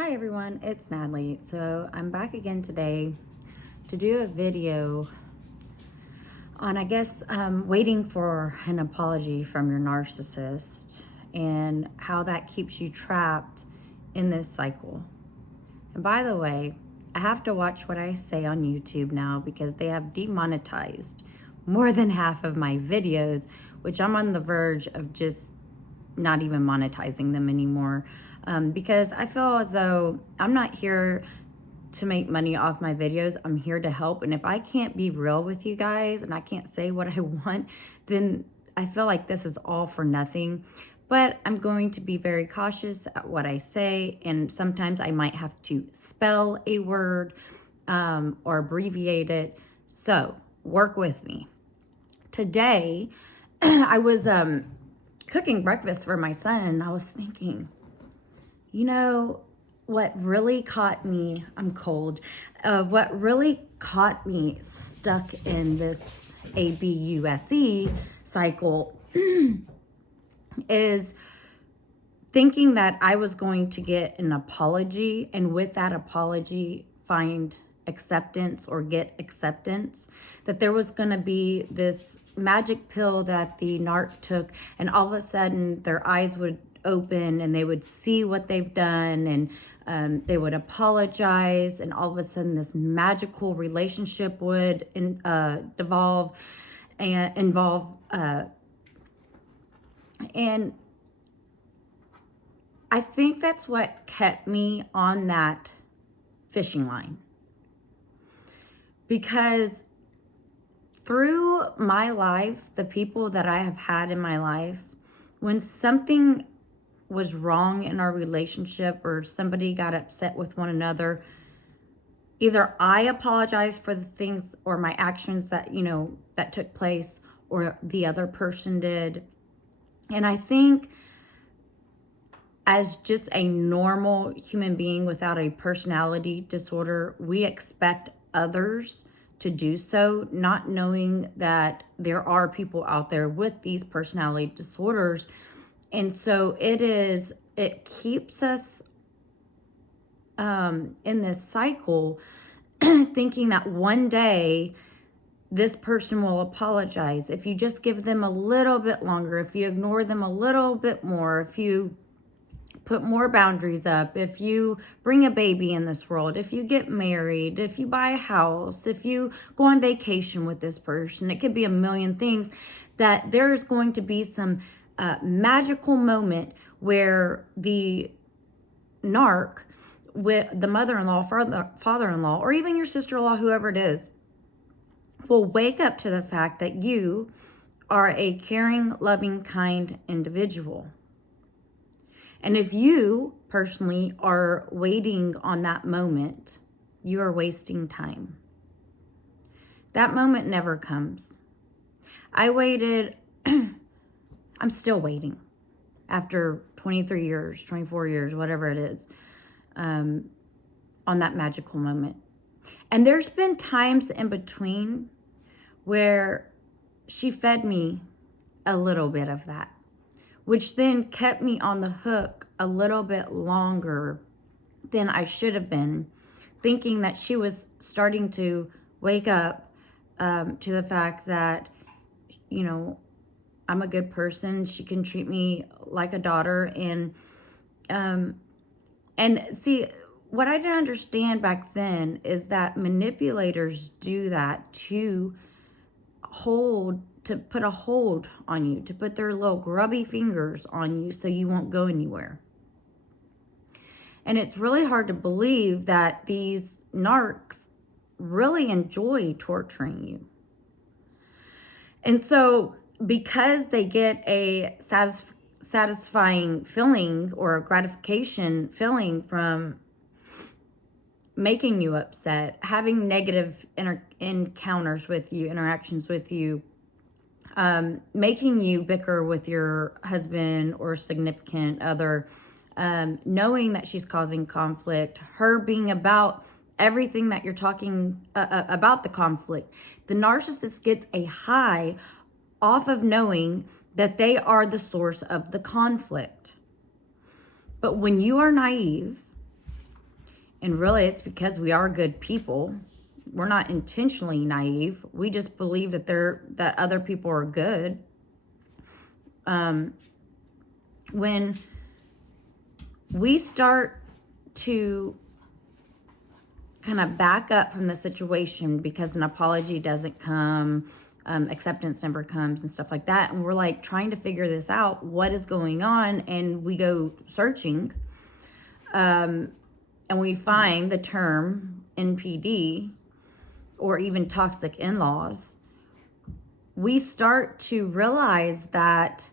Hi everyone, it's Natalie. So I'm back again today to do a video on, waiting for an apology from your narcissist and how that keeps you trapped in this cycle. And by the way, I have to watch what I say on YouTube now because they have demonetized more than half of my videos, which I'm on the verge of just not even monetizing them anymore, because I feel as though I'm not here to make money off my videos. I'm here to help. And if I can't be real with you guys and I can't say what I want, then I feel like this is all for nothing. But I'm going to be very cautious at what I say. And sometimes I might have to spell a word or abbreviate it. So work with me. Today, I was cooking breakfast for my son, and I was thinking, what really caught me, I'm cold, what really caught me stuck in this ABUSE cycle is thinking that I was going to get an apology, and with that apology, find acceptance or get acceptance, that there was going to be this magic pill that the narc took, and all of a sudden their eyes would open and they would see what they've done, and they would apologize, and all of a sudden this magical relationship would involve. And I think that's what kept me on that fishing line. Because through my life, the people that I have had in my life, when something was wrong in our relationship or somebody got upset with one another, either I apologized for the things or my actions that, that took place, or the other person did. And I think as just a normal human being without a personality disorder, we expect others to do so, not knowing that there are people out there with these personality disorders. And so it keeps us in this cycle thinking that one day this person will apologize. If you just give them a little bit longer, if you ignore them a little bit more, if you put more boundaries up, if you bring a baby in this world, if you get married, if you buy a house, if you go on vacation with this person, it could be a million things, that there's going to be some magical moment where the narc, with the mother-in-law, father-in-law, or even your sister-in-law, whoever it is, will wake up to the fact that you are a caring, loving, kind individual. And if you personally are waiting on that moment, you are wasting time. That moment never comes. I waited, I'm still waiting after 23 years, 24 years, whatever it is, on that magical moment. And there's been times in between where she fed me a little bit of that, which then kept me on the hook a little bit longer than I should have been, thinking that she was starting to wake up to the fact that, I'm a good person. She can treat me like a daughter. And see, what I didn't understand back then is that manipulators do that to put a hold on you, to put their little grubby fingers on you so you won't go anywhere. And it's really hard to believe that these narcs really enjoy torturing you. And so because they get a satisfying feeling or a gratification feeling from making you upset, having negative encounters with you, interactions with you, making you bicker with your husband or significant other, knowing that she's causing conflict, her being about everything that you're talking about the conflict. The narcissist gets a high off of knowing that they are the source of the conflict. But when you are naive And really, it's because we are good people. We're not intentionally naive. We just believe that other people are good. When we start to kind of back up from the situation because an apology doesn't come, acceptance never comes and stuff like that, and we're like trying to figure this out, what is going on, and we go searching, and we find the term NPD or even toxic in-laws, we start to realize that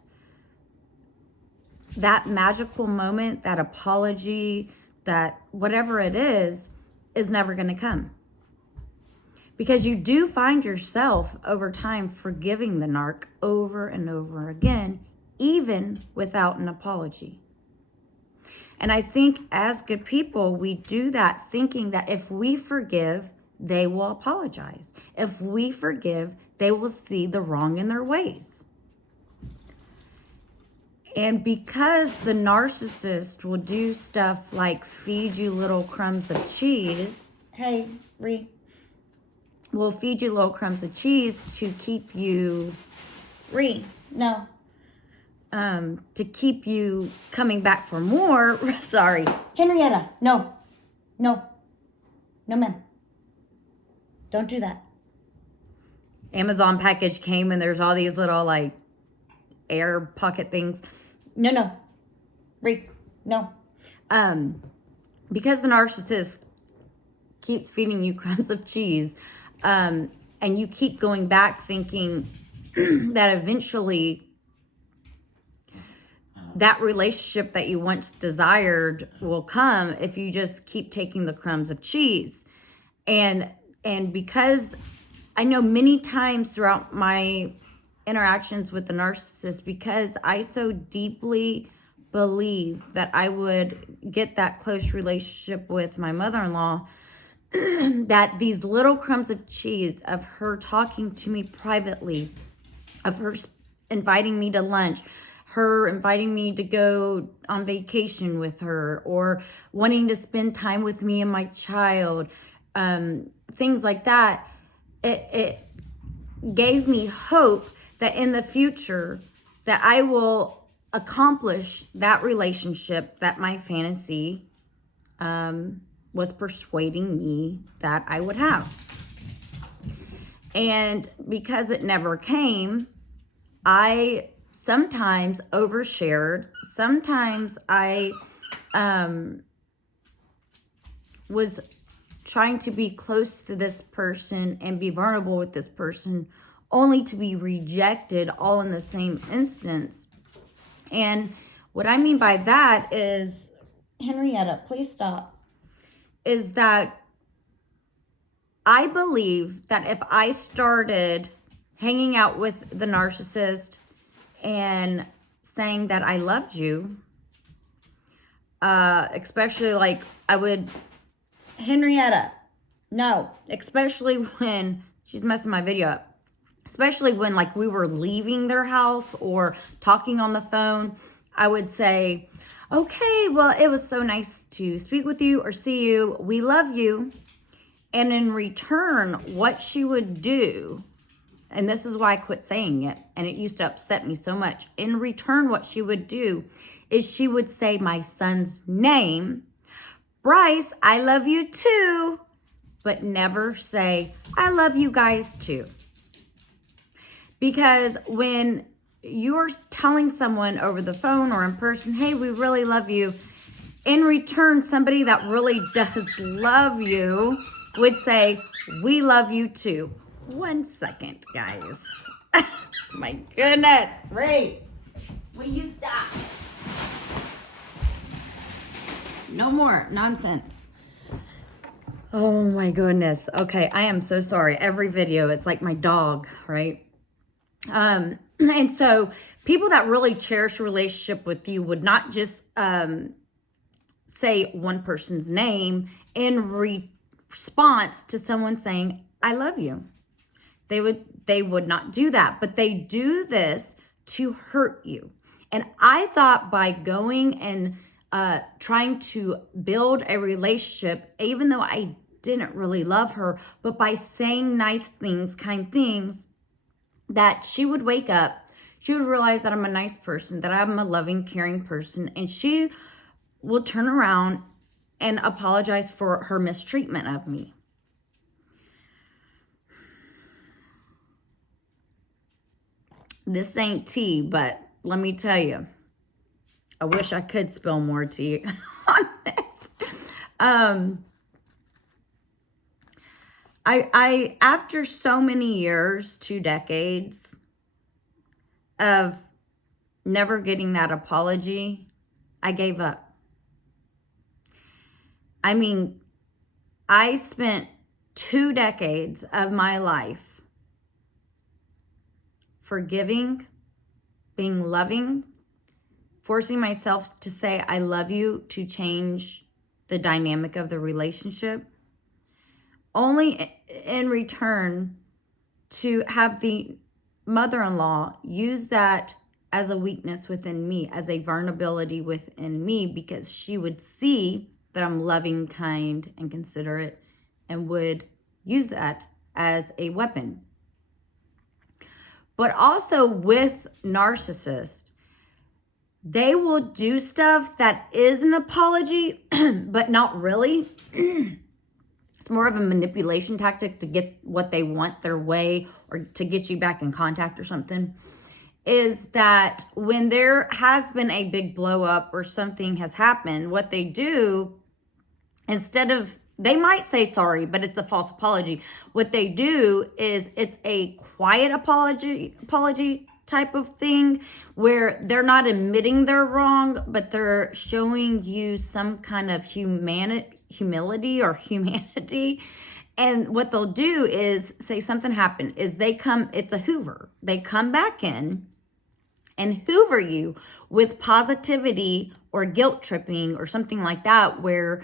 magical moment, that apology, that whatever it is never going to come. Because you do find yourself over time forgiving the narc over and over again, even without an apology. And I think as good people, we do that thinking that if we forgive, they will apologize. If we forgive, they will see the wrong in their ways. And because the narcissist will do stuff like feed you little crumbs of cheese, hey, will feed you little crumbs of cheese to keep you, to keep you coming back for more. Sorry, Henrietta, no, ma'am. Don't do that. Amazon package came and there's all these little like air pocket things. No. Because the narcissist keeps feeding you crumbs of cheese, and you keep going back thinking that eventually that relationship that you once desired will come if you just keep taking the crumbs of cheese. And because I know many times throughout my interactions with the narcissist, because I so deeply believe that I would get that close relationship with my mother-in-law, that these little crumbs of cheese of her talking to me privately, of her inviting me to lunch, her inviting me to go on vacation with her, or wanting to spend time with me and my child, things like that, it gave me hope that in the future that I will accomplish that relationship that my fantasy was persuading me that I would have. And because it never came, I sometimes overshared. Sometimes I was trying to be close to this person and be vulnerable with this person, only to be rejected all in the same instance. And what I mean by that is, Henrietta, please stop, is that I believe that if I started hanging out with the narcissist and saying that I loved you, especially like I would, Henrietta, no, especially when she's messing my video up. Especially when like we were leaving their house or talking on the phone, I would say, okay, well, it was so nice to speak with you or see you. We love you. And in return, what she would do, and this is why I quit saying it, and it used to upset me so much. In return, what she would do is she would say my son's name, Bryce, I love you too, but never say, I love you guys too. Because when you're telling someone over the phone or in person, hey, we really love you, in return, somebody that really does love you would say, we love you too. 1 second, guys. My goodness. Ray, will you stop? No more nonsense. Oh my goodness. Okay, I am so sorry. Every video, it's like my dog, right? And so people that really cherish a relationship with you would not just say one person's name in response to someone saying, I love you. They would not do that, but they do this to hurt you. And I thought by going and trying to build a relationship, even though I didn't really love her, but by saying nice things, kind things, that she would wake up, she would realize that I'm a nice person, that I'm a loving, caring person, and she will turn around and apologize for her mistreatment of me. This ain't tea, but let me tell you, I wish I could spill more tea on this. I after so many years, 2 decades of never getting that apology, I gave up. I mean, I spent 2 decades of my life forgiving, being loving, forcing myself to say I love you to change the dynamic of the relationship, only in return to have the mother-in-law use that as a weakness within me, as a vulnerability within me, because she would see that I'm loving, kind, and considerate, and would use that as a weapon. But also with narcissists, they will do stuff that is an apology, but not really. It's more of a manipulation tactic to get what they want their way, or to get you back in contact or something. Is that when there has been a big blow up or something has happened, what they do, instead of, they might say sorry, but it's a false apology. What they do is it's a quiet apology type of thing, where they're not admitting they're wrong, but they're showing you some kind of humility or humanity. And what they'll do is say something happened, is it's a hoover. They come back in and hoover you with positivity or guilt tripping or something like that, where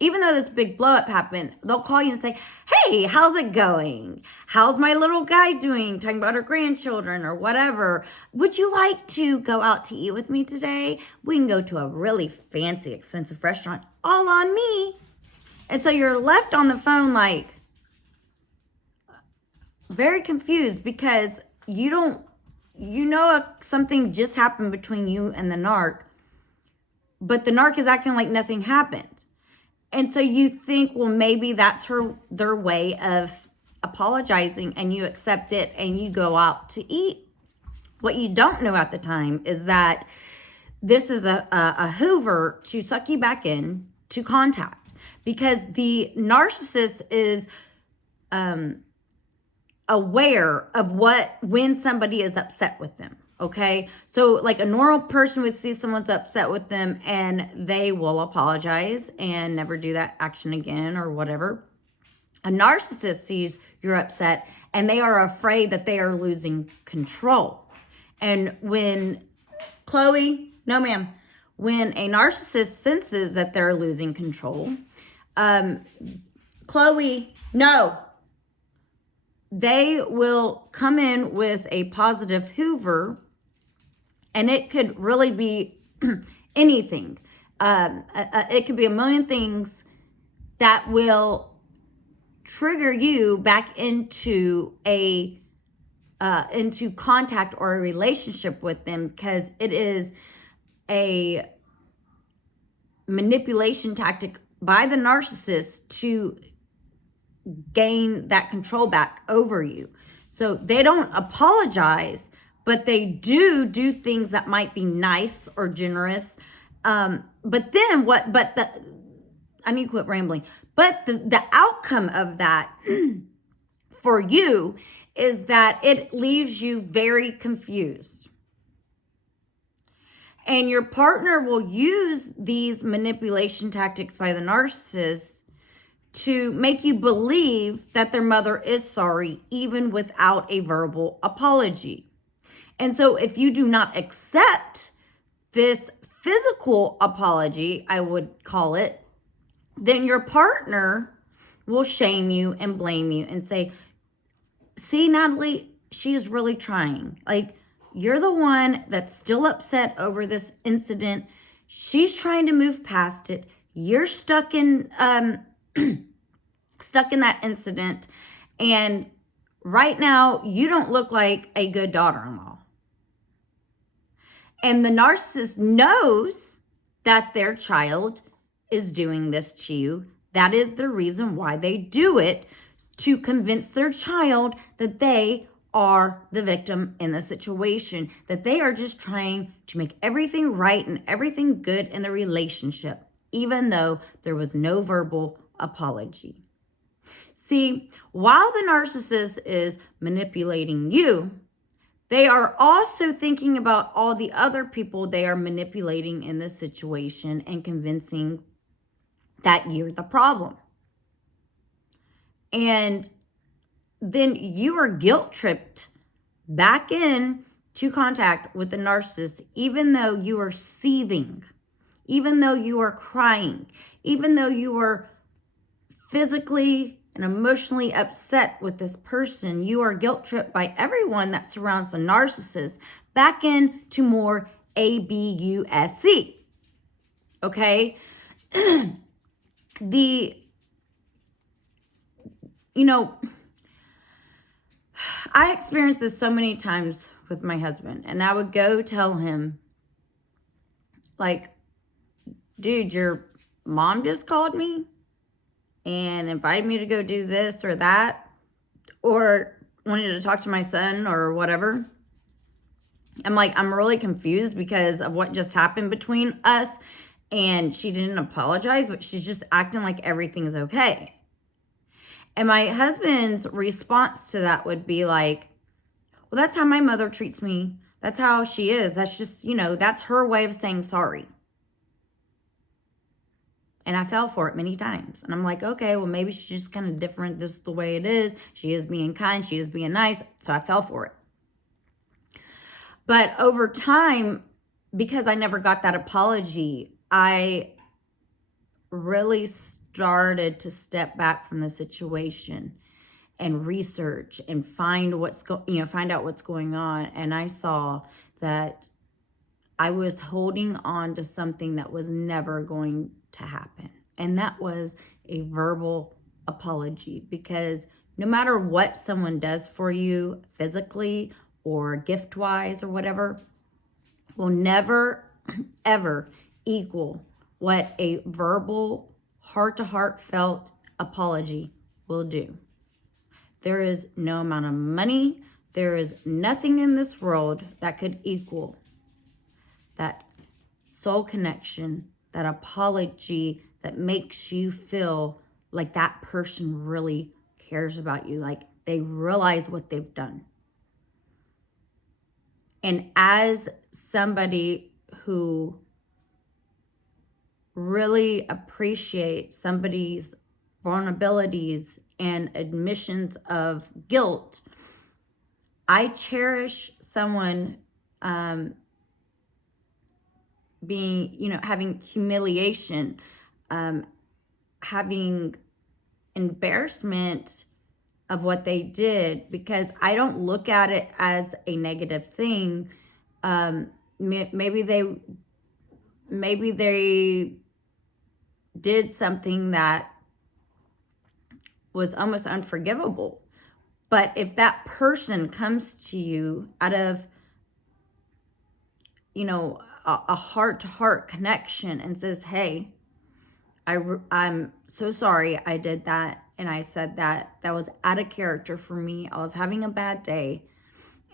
even though this big blow up happened, they'll call you and say, hey, how's it going? How's my little guy doing? Talking about her grandchildren or whatever. Would you like to go out to eat with me today? We can go to a really fancy, expensive restaurant, all on me. And so you're left on the phone like very confused, because something just happened between you and the narc, but the narc is acting like nothing happened. And so you think, well, maybe that's their way of apologizing, and you accept it and you go out to eat. What you don't know at the time is that this is a hoover to suck you back in to contact, because the narcissist is aware of when somebody is upset with them. Okay, so like a normal person would see someone's upset with them and they will apologize and never do that action again or whatever. A narcissist sees you're upset and they are afraid that they are losing control. And when no ma'am, when a narcissist senses that they're losing control, no, they will come in with a positive hoover, and it could really be anything. It could be a million things that will trigger you back into into contact or a relationship with them, because it is a manipulation tactic by the narcissist to gain that control back over you. So they don't apologize, but they do things that might be nice or generous. But then I need to quit rambling. But the outcome of that for you is that it leaves you very confused. And your partner will use these manipulation tactics by the narcissist to make you believe that their mother is sorry, even without a verbal apology. And so if you do not accept this physical apology, I would call it, then your partner will shame you and blame you and say, see, Natalie, she is really trying. Like, you're the one that's still upset over this incident. She's trying to move past it. You're stuck in that incident. And right now, you don't look like a good daughter-in-law. And the narcissist knows that their child is doing this to you. That is the reason why they do it, to convince their child that they are the victim in the situation, that they are just trying to make everything right and everything good in the relationship, even though there was no verbal apology. See, while the narcissist is manipulating you, they are also thinking about all the other people they are manipulating in this situation and convincing that you're the problem. And then you are guilt tripped back in to contact with the narcissist, even though you are seething, even though you are crying, even though you are physically and emotionally upset with this person. You are guilt tripped by everyone that surrounds the narcissist back into more ABUSC. Okay? I experienced this so many times with my husband, and I would go tell him, like, dude, your mom just called me and invited me to go do this or that, or wanted to talk to my son or whatever. I'm like, I'm really confused because of what just happened between us, and she didn't apologize, but she's just acting like everything's okay. And my husband's response to that would be like, well, that's how my mother treats me. That's how she is. That's just, that's her way of saying sorry. And I fell for it many times. And I'm like, okay, well, maybe she's just kind of different. This is the way it is. She is being kind. She is being nice. So I fell for it. But over time, because I never got that apology, I really started to step back from the situation and research and find out what's going on. And I saw that I was holding on to something that was never going to happen. And that was a verbal apology, because no matter what someone does for you physically or gift-wise or whatever, will never, ever equal what a verbal, heart-to-heart felt apology will do. There is no amount of money, there is nothing in this world that could equal that soul connection, that apology that makes you feel like that person really cares about you, like they realize what they've done. And as somebody who really appreciates somebody's vulnerabilities and admissions of guilt, I cherish someone having humiliation, having embarrassment of what they did, because I don't look at it as a negative thing. Maybe they did something that was almost unforgivable. But if that person comes to you out of, a heart-to-heart connection and says, hey, I'm so sorry I did that, and I said that was out of character for me. I was having a bad day.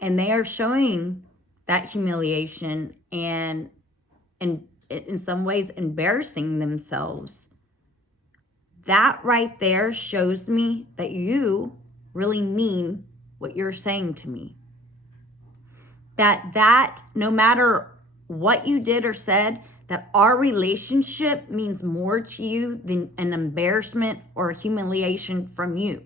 And they are showing that humiliation and in some ways embarrassing themselves. That right there shows me that you really mean what you're saying to me. That no matter what you did or said, that our relationship means more to you than an embarrassment or a humiliation from you.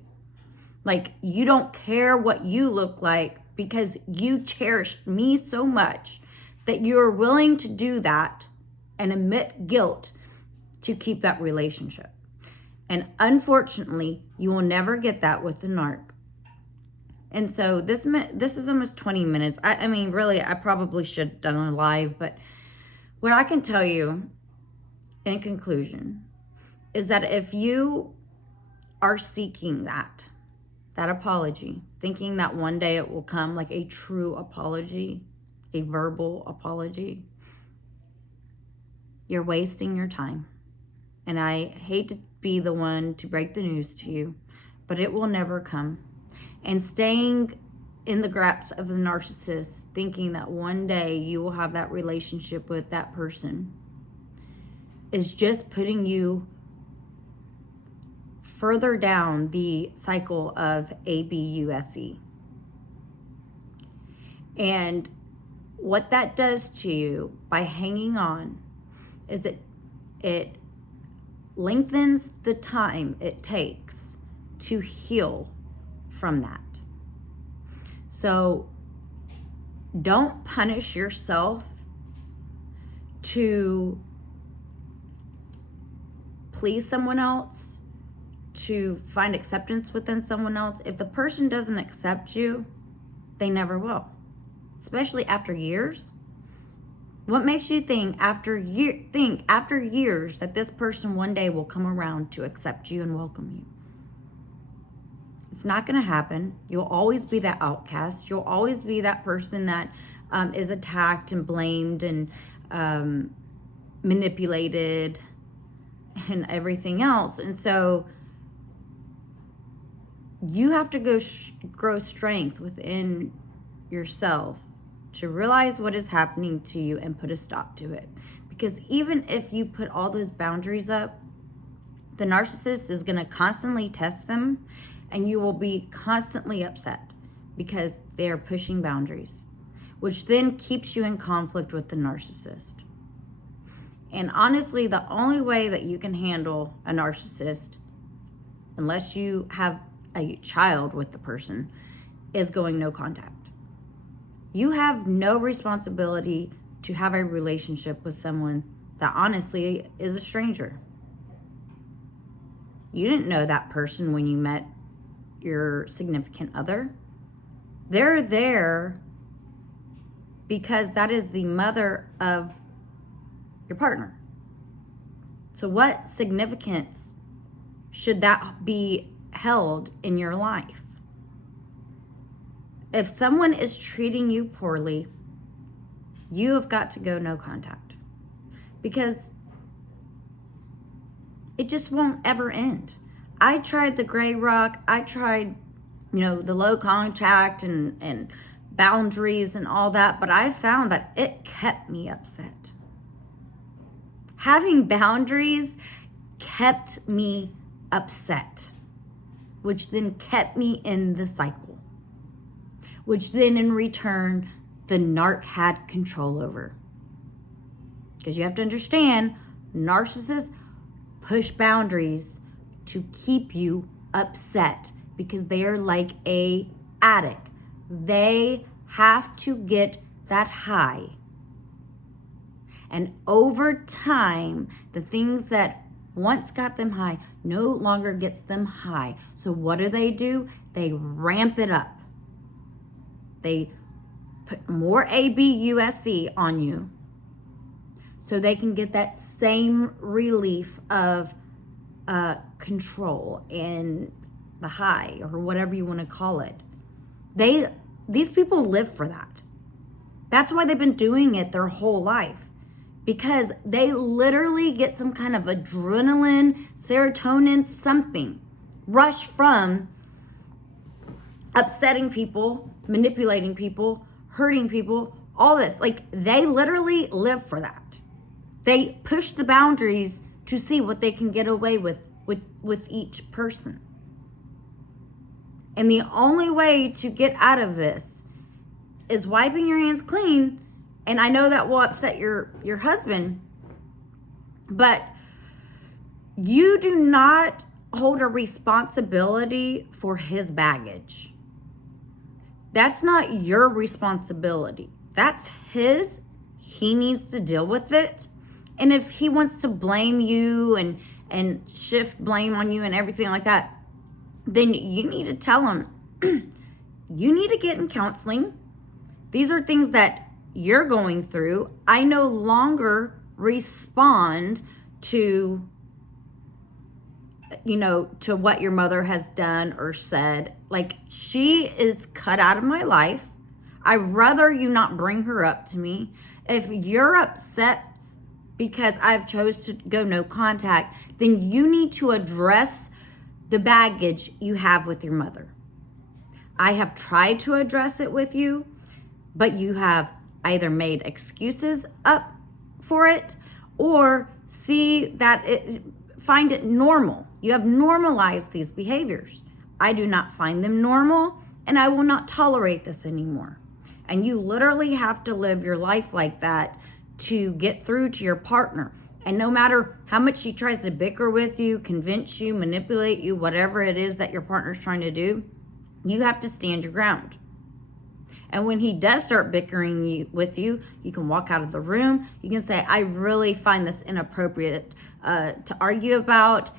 Like, you don't care what you look like because you cherished me so much that you're willing to do that and admit guilt to keep that relationship. And unfortunately, you will never get that with the narc. And so this is almost 20 minutes. I mean, really, I probably should have done a live, but What I can tell you in conclusion is that if you are seeking that apology, thinking that one day it will come, like a true apology, a verbal apology, you're wasting your time. And I hate to be the one to break the news to you, but it will never come. And staying in the grasp of the narcissist, thinking that one day you will have that relationship with that person, is just putting you further down the cycle of ABUSE. And what that does to you by hanging on is it lengthens the time it takes to heal from that. So don't punish yourself to please someone else, to find acceptance within someone else. If the person doesn't accept you, they never will, especially after years. What makes you think after years that this person one day will come around to accept you and welcome you? It's not going to happen. You'll always be that outcast. You'll always be that person that is attacked and blamed and manipulated and everything else. And so you have to grow strength within yourself to realize what is happening to you and put a stop to it. Because even if you put all those boundaries up, the narcissist is going to constantly test them, and you will be constantly upset because they are pushing boundaries, which then keeps you in conflict with the narcissist. And honestly, the only way that you can handle a narcissist, unless you have a child with the person, is going no contact. You have no responsibility to have a relationship with someone that honestly is a stranger. You didn't know that person when you met your significant other. They're there because that is the mother of your partner. So what significance should that be held in your life? If someone is treating you poorly, you have got to go no contact, because it just won't ever end. I tried the gray rock. I tried, the low contact and boundaries and all that, but I found that it kept me upset. Having boundaries kept me upset, which then kept me in the cycle, which then in return, the narc had control over. Because you have to understand, narcissists push boundaries to keep you upset because they are like a addict. They have to get that high. And over time, the things that once got them high no longer gets them high. So what do? They ramp it up. They put more ABUSE on you so they can get that same relief of control and the high, or whatever you want to call it. These people live for that. That's why they've been doing it their whole life, because they literally get some kind of adrenaline, serotonin, something rush from upsetting people, manipulating people, hurting people, all this. Like, they literally live for that. They push the boundaries to see what they can get away with each person. And the only way to get out of this is wiping your hands clean. And I know that will upset your husband, but you do not hold a responsibility for his baggage. That's not your responsibility. That's his. He needs to deal with it. And if he wants to blame you and shift blame on you and everything like that, then you need to tell him, you need to get in counseling. These are things that you're going through. I no longer respond to, to what your mother has done or said. Like, she is cut out of my life. I'd rather you not bring her up to me. If you're upset because I've chose to go no contact, then you need to address the baggage you have with your mother. I have tried to address it with you, but you have either made excuses up for it or find it normal. You have normalized these behaviors. I do not find them normal, and I will not tolerate this anymore. And you literally have to live your life like that to get through to your partner. And no matter how much she tries to bicker with you, convince you, manipulate you, whatever it is that your partner's trying to do, you have to stand your ground. And when he does start bickering with you, you can walk out of the room. You can say, I really find this inappropriate to argue about.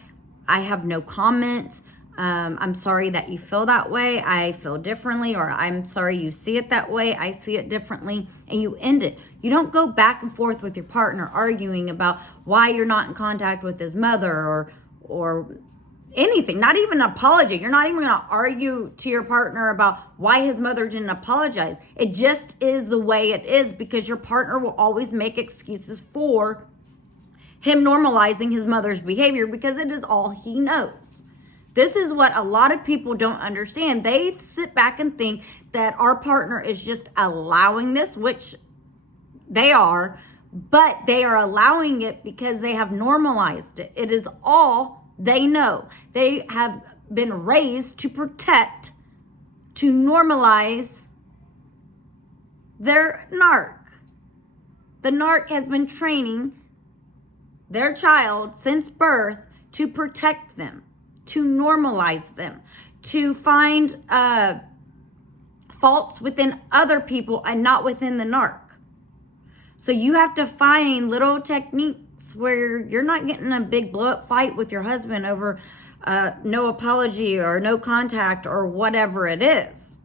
I have no comment. I'm sorry that you feel that way. I feel differently, or I'm sorry you see it that way. I see it differently. And you end it. You don't go back and forth with your partner arguing about why you're not in contact with his mother or anything, not even an apology. You're not even going to argue to your partner about why his mother didn't apologize. It just is the way it is, because your partner will always make excuses for him normalizing his mother's behavior because it is all he knows. This is what a lot of people don't understand. They sit back and think that our partner is just allowing this, which they are, but they are allowing it because they have normalized it. It is all they know. They have been raised to protect, to normalize their narc. The narc has been training their child since birth to protect them, to normalize them, to find faults within other people and not within the narc. So you have to find little techniques where you're not getting a big blow-up fight with your husband over no apology or no contact or whatever it is.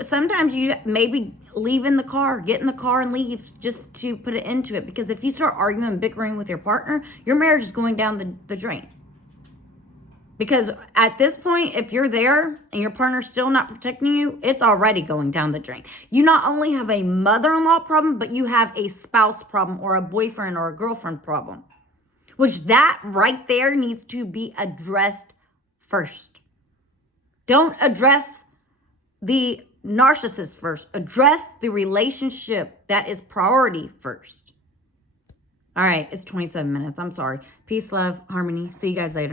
Sometimes you maybe leave in the car, get in the car and leave just to put it into it. Because if you start arguing and bickering with your partner, your marriage is going down the drain. Because at this point, if you're there and your partner's still not protecting you, it's already going down the drain. You not only have a mother-in-law problem, but you have a spouse problem or a boyfriend or a girlfriend problem, which that right there needs to be addressed first. Don't address the narcissist first. Address the relationship that is priority first. All right, it's 27 minutes. I'm sorry. Peace, love, harmony. See you guys later.